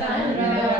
Sangha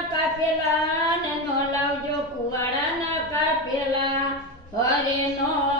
કુવાડાના કાપેલા ને નો લાવજો કુવાડાના કાપેલા. હરે નો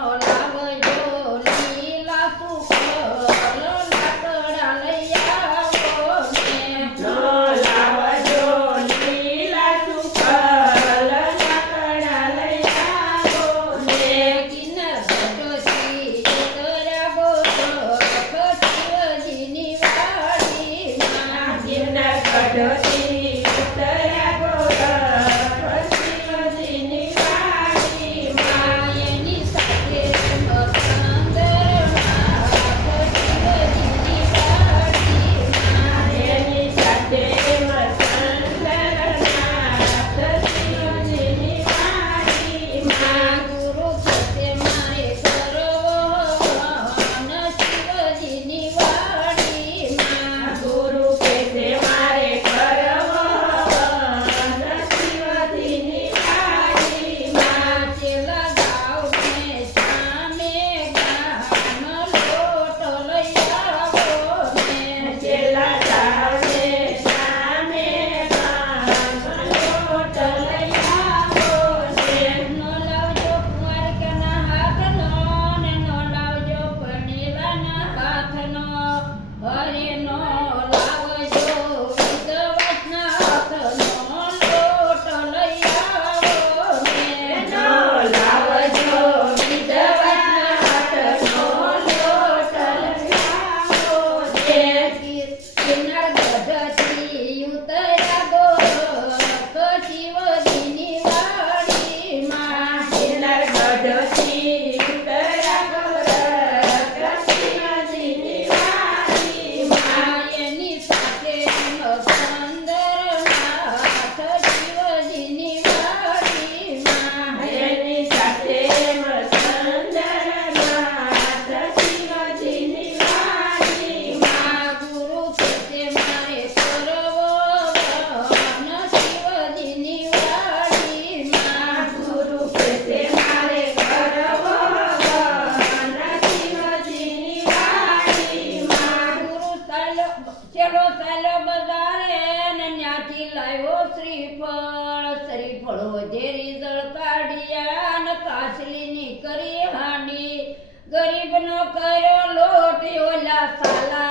વડોદેરી દળપાડિયા ન કાસલીની કરી હાંડી. ગરીબનો કર્યો લોટ ઓલા સાલા.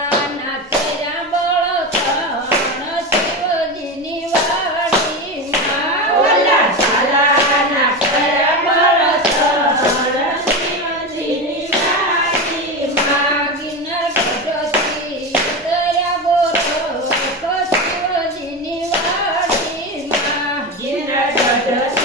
Judge